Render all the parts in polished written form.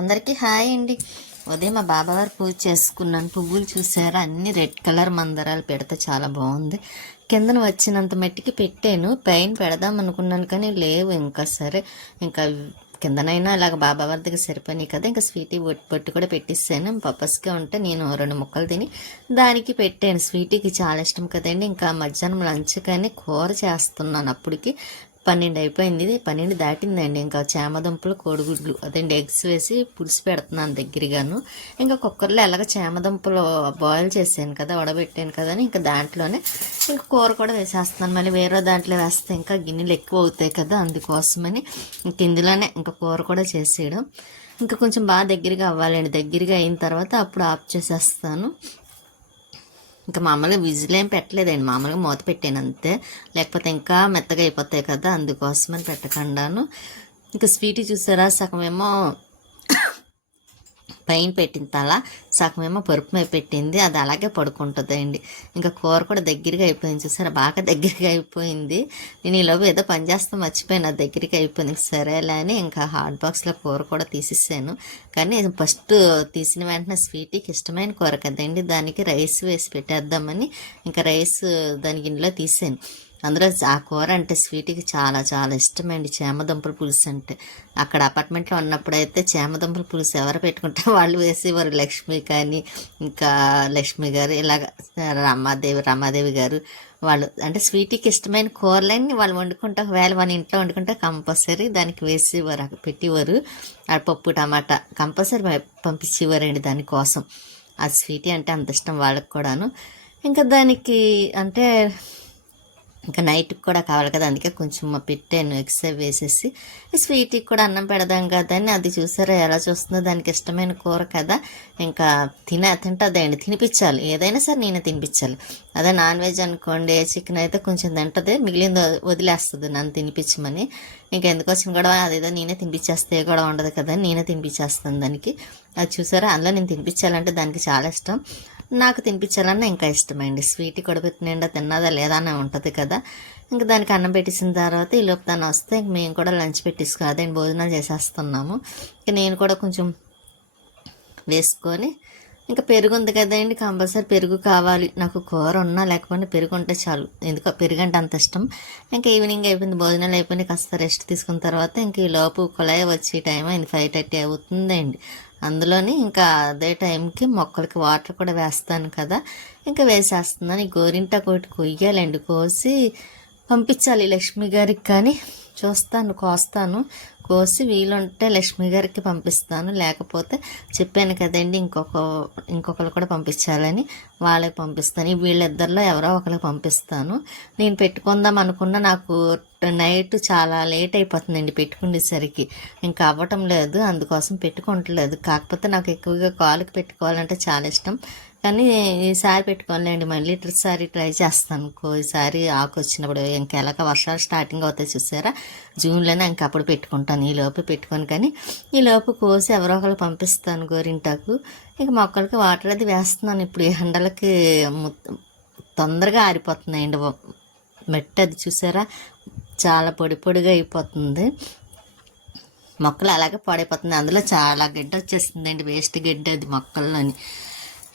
అందరికీ హాయ్ అండి. ఉదయం మా బాబావారు పూజ చేసుకున్నాను. పువ్వులు చూసారా, అన్ని రెడ్ కలర్ మందారాలు పెడితే చాలా బాగుంది. కిందన వచ్చినంత మట్టికి పెట్టాను, పైన పెడదాం అనుకున్నాను కానీ లేవు. ఇంకా సరే, ఇంకా కిందనైనా ఇలాగ బాబావారి దగ్గర సరిపోయినాయి కదా, ఇంకా స్వీటీ బొట్టు కూడా పెట్టిస్తాను. పర్పస్గా ఉంటే నేను 2 ముక్కలు తిని దానికి పెట్టాను. స్వీటీకి చాలా ఇష్టం కదండి. ఇంకా మధ్యాహ్నం లంచ్ కానీ కూర చేస్తున్నాను. అప్పటికి 12 అయిపోయింది. 12 దాటిందండి. ఇంకా చామదుంపలు కోడిగుడ్లు అదండి ఎగ్స్ వేసి పులుసు పెడుతున్నాను దగ్గరగాను. ఇంకా కుక్కర్లో ఎలాగ చామదుంపలు బాయిల్ చేశాను కదా, ఉడబెట్టాను కదా అని ఇంకా దాంట్లోనే ఇంకా కూర కూడా వేసేస్తున్నాను. మళ్ళీ వేరే దాంట్లో వేస్తే ఇంకా గిన్నెలు ఎక్కువ అవుతాయి కదా, అందుకోసమని ఇంక ఇందులోనే ఇంకా కూర కూడా చేసేయడం. ఇంకా కొంచెం బాగా దగ్గరగా అవ్వాలండి. దగ్గరగా అయిన తర్వాత అప్పుడు ఆఫ్ చేసేస్తాను. ఇంకా మామూలుగా విజిల్ ఏం పెట్టలేదండి, మామూలుగా మూత పెట్టాను అంతే. లేకపోతే ఇంకా మెత్తగా అయిపోతాయి కదా, అందుకోసమని పెట్టకుండాను. ఇంకా స్వీట్ చూసారా, సగమేమో పైన పెట్టిన తల, సగమేమో పరుపు మీద పెట్టింది. అది అలాగే పడుకుంటుందండి. ఇంకా కూర కూడా దగ్గరగా అయిపోయింది చూసారా, బాగా దగ్గరగా అయిపోయింది. నేను ఈలోపు ఏదో పని చేస్తా మర్చిపోయాను, అది దగ్గరికి అయిపోయింది. సరేలే అని ఇంకా హాట్ బాక్స్లో కూర కూడా తీసేసాను. కానీ ఫస్ట్ తీసిన వెంటనే స్వీట్కి ఇష్టమైన కూర కదండి, దానికి రైస్ వేసి పెట్టేద్దామని ఇంకా రైస్ దాని గిన్నెలో తీసాను. అందులో ఆ కూర అంటే స్వీట్కి చాలా చాలా ఇష్టమండి, చేమదుంపల పులుసు అంటే. అక్కడ అపార్ట్మెంట్లో ఉన్నప్పుడైతే చేమదుంపల పులుసు ఎవరు పెట్టుకుంటే వాళ్ళు వేసేవారు. లక్ష్మి కానీ, ఇంకా లక్ష్మి గారు, ఇలాగ రమాదేవి గారు వాళ్ళు అంటే స్వీట్కి ఇష్టమైన కూరలన్నీ వాళ్ళు వండుకుంటే, ఒకవేళ మన ఇంట్లో వండుకుంటే కంపల్సరీ దానికి వేసేవారు, పెట్టేవారు. ఆ పప్పు టమాటా కంపల్సరీ పంపించేవారండి దానికోసం. ఆ స్వీటీ అంటే అంత ఇష్టం వాళ్ళకి కూడాను. ఇంకా దానికి అంటే ఇంకా నైట్కి కూడా కావాలి కదా, అందుకే కొంచెం పెట్టాను ఎగ్స్ వేసేసి. స్వీట్కి కూడా అన్నం పెడదాం కదా అని, అది చూసారా ఎలా చూస్తుందో, దానికి ఇష్టమైన కూర కదా, ఇంకా తింటుందండి. తినిపించాలి, ఏదైనా సరే నేనే తినిపించాలి. అదే నాన్ వెజ్ అనుకోండి, చికెన్ అయితే కొంచెం తింటుంది, మిగిలింది వదిలేస్తుంది నన్ను తినిపించమని. ఇంకెందుకు వచ్చిన కూడా అదేదో నేనే తినిపించేస్తే కూడా ఉండదు కదా, నేనే తినిపించేస్తాను దానికి. అది చూసారా, అందులో నేను తినిపించాలంటే దానికి చాలా ఇష్టం, నాకు తినిపించాలన్నా ఇంకా ఇష్టమైంది. స్వీట్ కడుపు నిండా తిన్నదా లేదా అని ఉంటుంది కదా. ఇంకా దానికి అన్నం పెట్టేసిన తర్వాత ఈ లోపు తను వస్తే ఇంక మేము కూడా లంచ్ పెట్టేసుకుని అదే భోజనాలు చేసేస్తున్నాము. ఇంక నేను కూడా కొంచెం వేసుకొని, ఇంకా పెరుగు ఉంది కదండి, కంపల్సరీ పెరుగు కావాలి నాకు. కూర ఉన్నా లేకపోయినా పెరుగు ఉంటే చాలు, ఎందుకో పెరుగు అంటే అంత ఇష్టం. ఇంకా ఈవినింగ్ అయిపోయింది, భోజనాలు అయిపోయినాయి, కాస్త రెస్ట్ తీసుకున్న తర్వాత ఇంక ఈ లోపు కుళాయి వచ్చే టైం అయింది, 5:30 అవుతుందండి. అందులోని ఇంకా అదే టైంకి మొక్కలకి వాటర్ కూడా వేస్తాను కదా, ఇంకా వేసేస్తున్నాను. ఈ గోరింటాకు ఒకటి కొయ్యాలండి, కోసి పంపించాలి లక్ష్మి గారికి, కానీ చూస్తాను కోస్తాను. కోసి వీలుంటే లక్ష్మి గారికి పంపిస్తాను, లేకపోతే చెప్పాను కదండి ఇంకొకరు కూడా పంపించాలని, వాళ్ళకి పంపిస్తాను. వీళ్ళిద్దరిలో ఎవరో ఒకరికి పంపిస్తాను. నేను పెట్టుకుందాం అనుకున్న, నాకు నైట్ చాలా లేట్ అయిపోతుందండి పెట్టుకునేసరికి, ఇంకా అవ్వటం లేదు, అందుకోసం పెట్టుకోవట్లేదు. కాకపోతే నాకు ఎక్కువగా కాలుకి పెట్టుకోవాలంటే చాలా ఇష్టం, కానీ ఈసారి పెట్టుకోలేండి, మళ్ళీ ఈసారి ట్రై చేస్తాను. ఈసారి ఆకు వచ్చినప్పుడు ఇంకెలాగ వర్షాలు స్టార్టింగ్ అవుతాయి చూసారా, జూన్లోనే ఇంకా అప్పుడు పెట్టుకుంటాను. ఈ లోపు పెట్టుకొని, కానీ ఈ లోపు కోసి ఎవరో ఒకరు పంపిస్తాను గోరింటాకు. ఇక మొక్కలకి వాటర్ అది వేస్తున్నాను. ఇప్పుడు ఈ ఎండలకి తొందరగా ఆరిపోతున్నాయండి మట్టి, అది చూసారా చాలా పొడి పొడిగా అయిపోతుంది, మొక్కలు అలాగే పాడైపోతుంది. అందులో చాలా గడ్డి వచ్చేస్తుందండి, వేస్ట్ గడ్డి అది మొక్కల్లోని.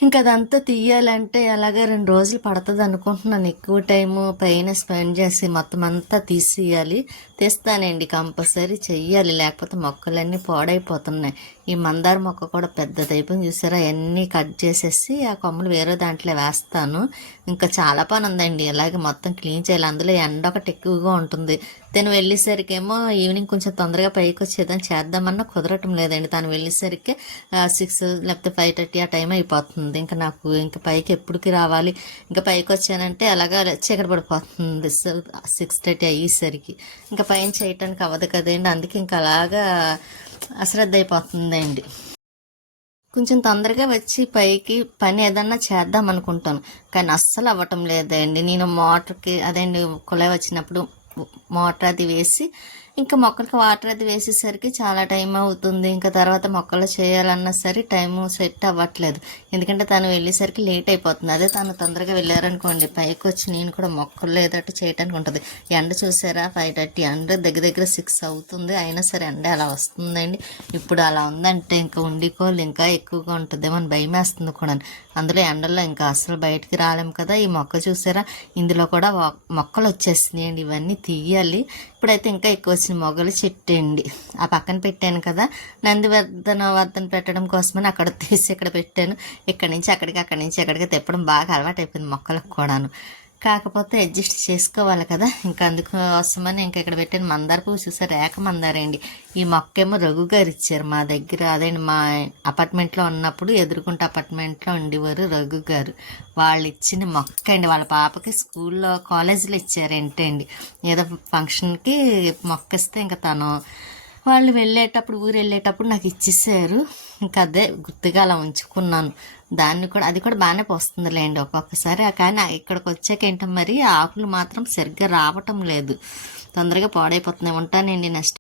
ఇంకా అదంతా తీయాలంటే అలాగే 2 రోజులు పడుతుంది అనుకుంటున్నాను. ఎక్కువ టైము పైన స్పెండ్ చేసి మొత్తం అంతా తీసేయాలి. తెస్తానండి, కంపల్సరీ చెయ్యాలి, లేకపోతే మొక్కలన్నీ పాడైపోతున్నాయి. ఈ మందార మొక్క కూడా పెద్దదైపోయింది చూసారా, అన్నీ కట్ చేసేసి ఆ కొమ్మలు వేరే దాంట్లో వేస్తాను. ఇంకా చాలా పని ఉందండి, అలాగే మొత్తం క్లీన్ చేయాలి. అందులో ఎండ ఒకటి ఎక్కువగా ఉంటుంది. తను వెళ్ళేసరికి ఏమో ఈవినింగ్ కొంచెం తొందరగా పైకి వచ్చేదని చేద్దామన్నా కుదరటం లేదండి. తను వెళ్ళేసరికి 6 లేకపోతే 5:30 ఆ టైం అయిపోతుంది. ఇంకా నాకు ఇంకా పైకి ఎప్పటికి రావాలి, ఇంకా పైకి వచ్చానంటే అలాగా చీకటి పడిపోతుంది 6:30 అయ్యేసరికి. ఇంకా పైన చేయటానికి అవ్వదు కదండి, అందుకే ఇంకా అలాగా అశ్రద్ధ అయిపోతుందండి. కొంచెం తొందరగా వచ్చి పైకి పని ఏదన్నా చేద్దాం అనుకుంటాను, కానీ అస్సలు అవ్వటం లేదండి. నేను మోటార్కి అదేండి కుళాయి వచ్చినప్పుడు మోటార్ అది వేసి ఇంకా మొక్కలకి వాటర్ అది వేసేసరికి చాలా టైం అవుతుంది. ఇంకా తర్వాత మొక్కలు చేయాలన్నా సరే టైము సెట్ అవ్వట్లేదు. ఎందుకంటే తను వెళ్ళేసరికి లేట్ అయిపోతుంది. అదే తను తొందరగా వెళ్ళారనుకోండి పైకి వచ్చి నేను కూడా మొక్కలు ఏదట్టు చేయడానికి ఉంటుంది. ఎండ చూసారా 5:30 ఎండ దగ్గర దగ్గర 6 అవుతుంది. అయినా సరే ఎండ అలా వస్తుందండి. ఇప్పుడు అలా ఉందంటే ఇంకా ఉండికోలు ఇంకా ఎక్కువగా ఉంటుంది. మన భయం వేస్తుంది కూడా. అందులో ఎండల్లో ఇంకా అసలు బయటికి రాలేము కదా. ఈ మొక్క చూసారా ఇందులో కూడా మొక్కలు వచ్చేస్తున్నాయండి. ఇవన్నీ తీయాలి. ఇప్పుడైతే ఇంకా ఎక్కువ వచ్చిన మొగలు చెట్టు అండి. ఆ పక్కన పెట్టాను కదా వర్ధన పెట్టడం కోసమని అక్కడ తీసి ఇక్కడ పెట్టాను. ఇక్కడి నుంచి అక్కడికి అక్కడి నుంచి ఎక్కడికి తిప్పడం బాగా అలవాటు అయిపోయింది మొక్కలకు కూడాను. కాకపోతే అడ్జస్ట్ చేసుకోవాలి కదా. ఇంకా అందుకోసమని ఇంకా ఇక్కడ పెట్టిన మందార పువ్వు చూసారు రేఖ మందారండి. ఈ మొక్క ఏమో రఘు గారు ఇచ్చారు మా దగ్గర. అదేంటి మా అపార్ట్మెంట్లో ఉన్నప్పుడు ఎదుర్కొంటే అపార్ట్మెంట్లో ఉండేవారు రఘు గారు. వాళ్ళు ఇచ్చిన మొక్క అండి. వాళ్ళ పాపకి స్కూల్లో కాలేజీలో ఇచ్చారు ఏంటండి. ఏదో ఫంక్షన్కి మొక్క ఇస్తే ఇంకా తను వాళ్ళు వెళ్ళేటప్పుడు ఊరు వెళ్ళేటప్పుడు నాకు ఇచ్చేసారు. ఇంకా అదే గుర్తుగా అలా ఉంచుకున్నాను. దాన్ని కూడా అది కూడా బాగానే పోస్తుందిలేండి ఒక్కొక్కసారి. కానీ ఇక్కడికి వచ్చాక ఏంటో మరి ఆకులు మాత్రం సరిగ్గా రావటం లేదు. తొందరగా పాడైపోతున్నాయి. ఉంటానండి నెక్స్ట్.